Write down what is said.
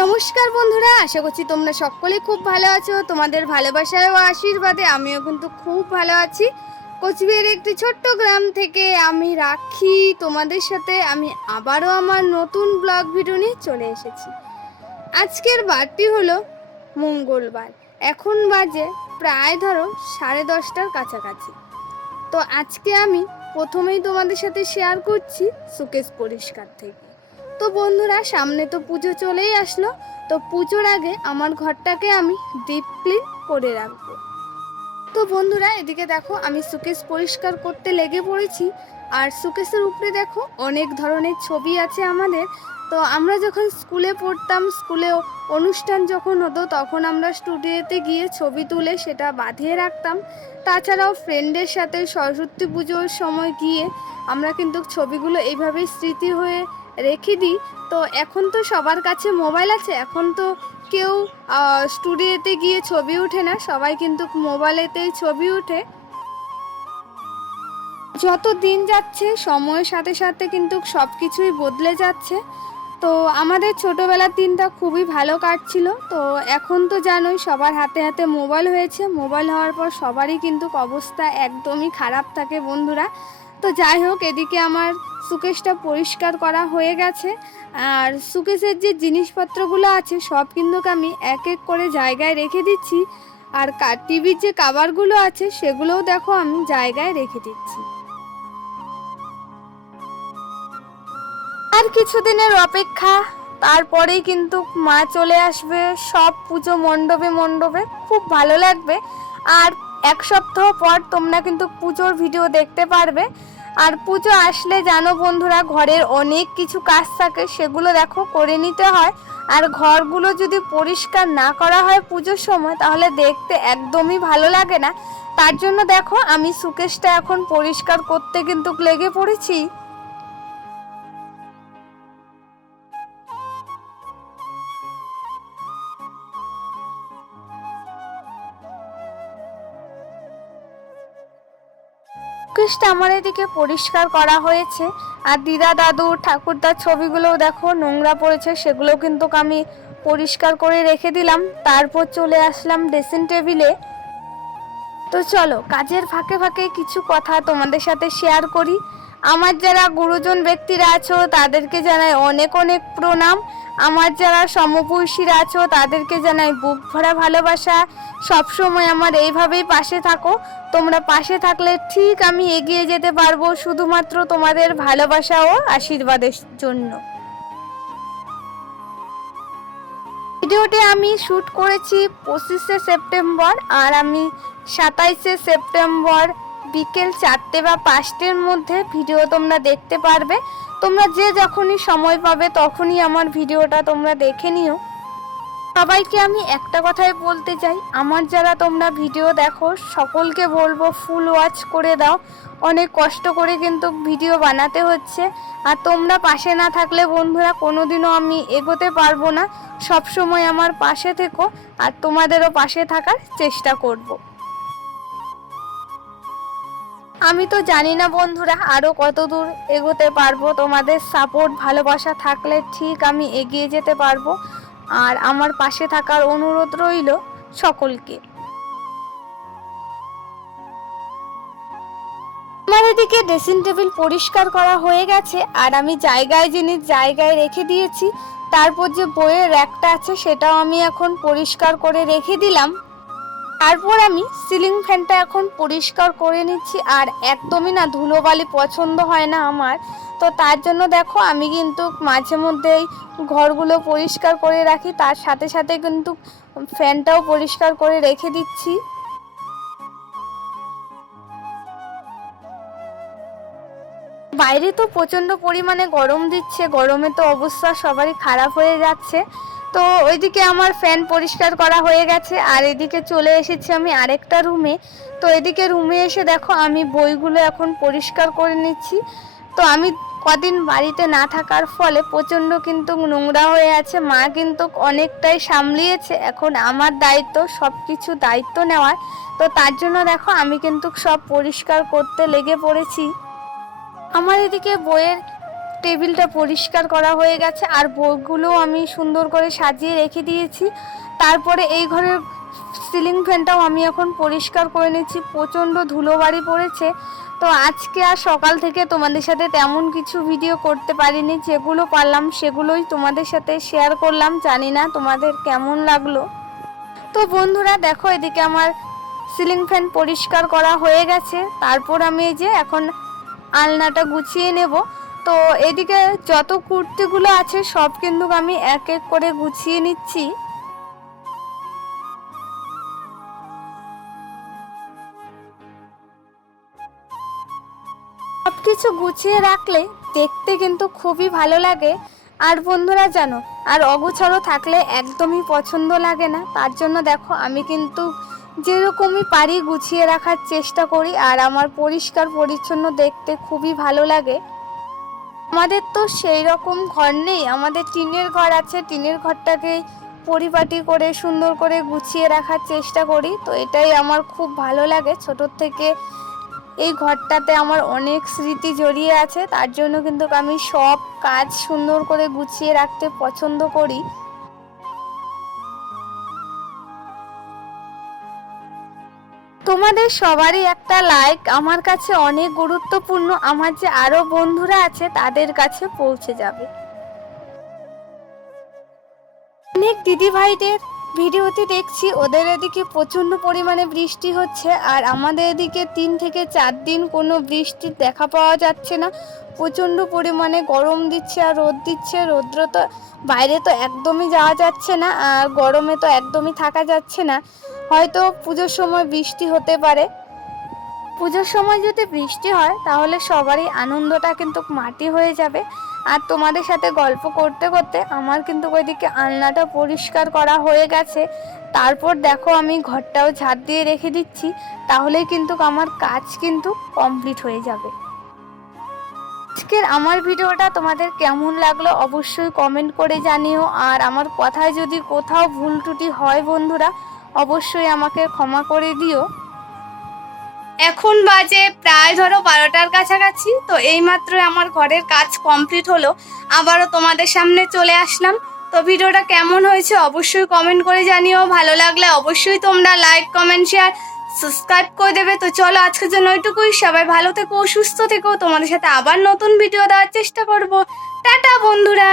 নমস্কার বন্ধুরা, আশা করছি তোমরা সকলে খুব ভালো আছো। তোমাদের ভালোবাসায় ও আশীর্বাদে আমিও কিন্তু খুব ভালো আছি। কোচবিহারের একটি ছোট্ট গ্রাম থেকে আমি রাখি। তোমাদের সাথে আমি আবারও আমার নতুন ব্লগ ভিডিও নিয়ে চলে এসেছি। আজকের বারটি হলো মঙ্গলবার। এখন বাজে প্রায় ধরো সাড়ে দশটার কাছাকাছি। তো আজকে আমি প্রথমেই তোমাদের সাথে শেয়ার করছি সুকেশ পরিষ্কার থেকে। তো বন্ধুরা, সামনে তো পুজো চলেই আসলো। তো পুজোর আগে আমার ঘরটাকে আমি ডিপ ক্লিন করে রাখব। তো বন্ধুরা, এদিকে দেখো, আমি সুকেশ পরিষ্কার করতে লেগে পড়েছি। আর সুকেশের উপরে দেখো, অনেক ধরনের ছবি আছে আমাদের। তো আমরা যখন স্কুলে পড়তাম, স্কুলে অনুষ্ঠান যখন হতো, তখন আমরা স্টুডিওতে গিয়ে ছবি তুলে সেটা বাঁধিয়ে রাখতাম। তাছাড়াও ফ্রেন্ডের সাথে সরস্বতী পুজোর সময় গিয়ে আমরা কিন্তু ছবিগুলো এইভাবেই স্মৃতি হয়ে রেখে দিই। তো এখন তো সবার কাছে মোবাইল আছে। এখন তো কেউ স্টুডিওতে গিয়ে ছবি ওঠে না। সবাই কিন্তু মোবাইলেতেই ছবি ওঠে যত দিন যাচ্ছে, সময়ের সাথে সাথে কিন্তু সব কিছুই বদলে যাচ্ছে। তো আমাদের ছোটোবেলার দিনটা খুবই ভালো কাটছিল। তো এখন তো জানোই, সবার হাতে হাতে মোবাইল হয়েছে। মোবাইল হওয়ার পর সবারই কিন্তু অবস্থা একদমই খারাপ থাকে বন্ধুরা। তো যাই হোক, এদিকে আমার সুকেশটা পরিষ্কার করা হয়ে গেছে। আর সুকেশের যে জিনিসপত্রগুলো আছে, সব কিন্তু আমি এক এক করে জায়গায় রেখে দিচ্ছি। আর টিভির যে কাভারগুলো আছে, সেগুলোও দেখো আমি জায়গায় রেখে দিচ্ছি। আর কিছুদিনের অপেক্ষা, তারপরেই কিন্তু মা চলে আসবে। সব পুজো মণ্ডপে মণ্ডপে। খুব ভালো লাগবে। আর এক সপ্তাহ পর তোমরা কিন্তু পুজোর ভিডিও দেখতে পারবে। আর পুজো আসলে জানো বন্ধুরা, ঘরের অনেক কিছু কাজ থাকে, সেগুলো দেখো করে নিতে হয়। আর ঘরগুলো যদি পরিষ্কার না করা হয় পুজোর সময়, তাহলে দেখতে একদমই ভালো লাগে না। তার জন্য দেখো, আমি সুকেশটা এখন পরিষ্কার করতে কিন্তু লেগে পড়েছি। শোকেসটা আমার এদিকে পরিষ্কার করা হয়েছে। আর দিদা, দাদু ঠাকুরদার ছবিগুলোও দেখো, নোংরা পড়েছে সেগুলো কিন্তু আমি পরিষ্কার করে রেখে দিলাম। তারপর চলে আসলাম ড্রেসিং টেবিলে তো চলো, কাজের ফাঁকে ফাঁকে কিছু কথা তোমাদের সাথে শেয়ার করি। আমার যারা গুরুজন ব্যক্তিরা আছো, তাদেরকে জানাই অনেক অনেক প্রণাম। আমার যারা সমবয়সীরা আছো, তাদেরকে জানাই বুক ভরা ভালোবাসা। সবসময় আমার এইভাবেই পাশে থাকো। তোমরা পাশে থাকলে ঠিক আমি এগিয়ে যেতে পারব শুধুমাত্র তোমাদের ভালোবাসা ও আশীর্বাদের জন্য। ভিডিওটি আমি শ্যুট করেছি পঁচিশে সেপ্টেম্বর আর আমি সাতাইশে সেপ্টেম্বর। বিকেল চারটে বা পাঁচটের মধ্যে ভিডিও তোমরা দেখতে পারবে। তোমরা যে যখনই সময় পাবে তখনই আমার ভিডিওটা তোমরা দেখে নিও। সবাইকে আমি একটা কথাই বলতে চাই, আমার যারা তোমরা ভিডিও দেখো, সকলকে বলব ফুল ওয়াচ করে দাও। অনেক কষ্ট করে কিন্তু ভিডিও বানাতে হচ্ছে। আর তোমরা পাশে না থাকলে বন্ধুরা কোনোদিনও আমি এগোতে পারব না। সব সময় আমার পাশে থেকো আর তোমাদেরও পাশে থাকার চেষ্টা করব। আমি তো জানি না বন্ধুরা আরও কত দূর এগোতে পারব। তোমাদের সাপোর্ট ভালোবাসা থাকলে ঠিক আমি এগিয়ে যেতে পারব। আর আমার পাশে থাকার অনুরোধ রইল সকলকে। আমার এদিকে ড্রেসিং টেবিল পরিষ্কার করা হয়ে গেছে, আর আমি জায়গায় জিনিস জায়গায় রেখে দিয়েছি, তারপর যে বইয়ের র্যাকটা আছে, সেটাও আমি এখন পরিষ্কার করে রেখে দিলাম। তারপর আমি সিলিং ফ্যানটা এখন পরিষ্কার করে নিচ্ছি, আর একদমই না ধুলোবালি পছন্দ হয় না আমার। তো তার জন্য দেখো, আমি কিন্তু মাঝে মধ্যেই ঘরগুলো পরিষ্কার করে রাখি, তার সাথে সাথে কিন্তু ফ্যানটাও পরিষ্কার করে রেখে দিচ্ছি। বাইরে তো প্রচণ্ড পরিমাণে গরম দিচ্ছে, গরমে তো অবস্থা সবারই খারাপ হয়ে যাচ্ছে। তো ওইদিকে আমার ফ্যান পরিষ্কার করা হয়ে গেছে, আর এদিকে চলে এসেছি আমি আরেকটা রুমে তো এদিকে রুমে এসে দেখো আমি বইগুলো এখন পরিষ্কার করে নিচ্ছি। তো আমি কদিন বাড়িতে না থাকার ফলে প্রচণ্ড কিন্তু নোংরা হয়ে আছে, মা কিন্তু অনেকটাই সামলিয়েছে। এখন আমার দায়িত্ব সব কিছু দায়িত্ব নেওয়ার। তো তার জন্য দেখো আমি কিন্তু সব পরিষ্কার করতে লেগে পড়েছি। আমার এদিকে বইয়ের টেবিলটা পরিষ্কার করা হয়ে গেছে আর বইগুলো আমি সুন্দর করে সাজিয়ে রেখে দিয়েছি। তারপরে এই ঘরের সিলিং ফ্যানটাও আমি এখন পরিষ্কার করে নিচ্ছি প্রচণ্ড ধুলো বাড়ি পড়েছে। তো আজকে আর সকাল থেকে তোমাদের সাথে তেমন কিছু ভিডিও করতে পারিনি। যেগুলো পারলাম সেগুলোই তোমাদের সাথে শেয়ার করলাম। জানি না তোমাদের কেমন লাগল। তো বন্ধুরা, দেখো এদিকে আমার সিলিং ফ্যান পরিষ্কার করা হয়ে গেছে। তারপর আমি এই যে এখন আলনাটা গুছিয়ে নেব। তো এদিকে যত কুর্তিগুলো আছে, সব কিন্তু আমি এক এক করে গুছিয়ে নিচ্ছি। সব কিছু গুছিয়ে রাখলে দেখতে কিন্তু খুবই ভালো লাগে। আর বন্ধুরা জানো, আর অগোছালো থাকলে একদমই পছন্দ লাগে না। তার জন্য দেখো, আমি কিন্তু যেরকমই পারি গুছিয়ে রাখার চেষ্টা করি, আর আমার পরিষ্কার পরিচ্ছন্ন দেখতে খুবই ভালো লাগে। আমাদের তো সেই রকম ঘর নেই। আমাদের টিনের ঘর আছে। টিনের ঘরটাকে পরিপাটি করে, সুন্দর করে গুছিয়ে রাখার চেষ্টা করি। তো এটাই আমার খুব ভালো লাগে। ছোটোর থেকে এই ঘরটাতে আমার অনেক স্মৃতি জড়িয়ে আছে। তার জন্য কিন্তু আমি সব কাজ সুন্দর করে গুছিয়ে রাখতে পছন্দ করি। তোমাদের সবারই একটা লাইক আমার কাছে অনেক গুরুত্বপূর্ণ। আমার যে আরও বন্ধুরা আছে, তাদের কাছে পৌঁছে যাবে। অনেক দিদি ভাইদের ভিডিওতে দেখছি ওদের এদিকে প্রচণ্ড পরিমাণে বৃষ্টি হচ্ছে আর আমাদের এদিকে তিন থেকে চার দিন কোনো বৃষ্টির দেখা পাওয়া যাচ্ছে না। প্রচণ্ড পরিমাণে গরম দিচ্ছে আর রোদ দিচ্ছে। রৌদ্র তো বাইরে তো একদমই যাওয়া যাচ্ছে না আর গরমে তো একদমই থাকা যাচ্ছে না। হয়তো পুজোর সময় বৃষ্টি হতে পারে। পুজোর সময় যদি বৃষ্টি হয় তাহলে সবারই আনন্দটা কিন্তু মাটি হয়ে যাবে। আর তোমাদের সাথে গল্প করতে করতে আমার কিন্তু ওইদিকে আলনাটা পরিষ্কার করা হয়ে গেছে। তারপর দেখো আমি ঘরটাও ঝাড় দিয়ে রেখে দিচ্ছি, তাহলেই কিন্তু আমার কাজ কিন্তু কমপ্লিট হয়ে যাবে। আজকের আমার ভিডিওটা তোমাদের কেমন লাগল অবশ্যই কমেন্ট করে জানিও, আর আমার কথায় যদি কোথাও ভুল ত্রুটি হয় বন্ধুরা, অবশ্যই আমাকে ক্ষমা করে দিও। এখন বাজে প্রায় ধরো বারোটার কাছাকাছি, তো এইমাত্র আমার ঘরের কাজ কমপ্লিট হলো। আবারও তোমাদের সামনে চলে আসলাম। তো ভিডিওটা কেমন হয়েছে অবশ্যই কমেন্ট করে জানিও। ভালো লাগলে অবশ্যই তোমরা লাইক কমেন্ট শেয়ার সাবস্ক্রাইব করে দেবে। তো চলো আজকের জন্য ওইটুকুই। সবাই ভালো থেকো, সুস্থ থেকো। তোমাদের সাথে আবার নতুন ভিডিও দেওয়ার চেষ্টা করব। টাটা বন্ধুরা।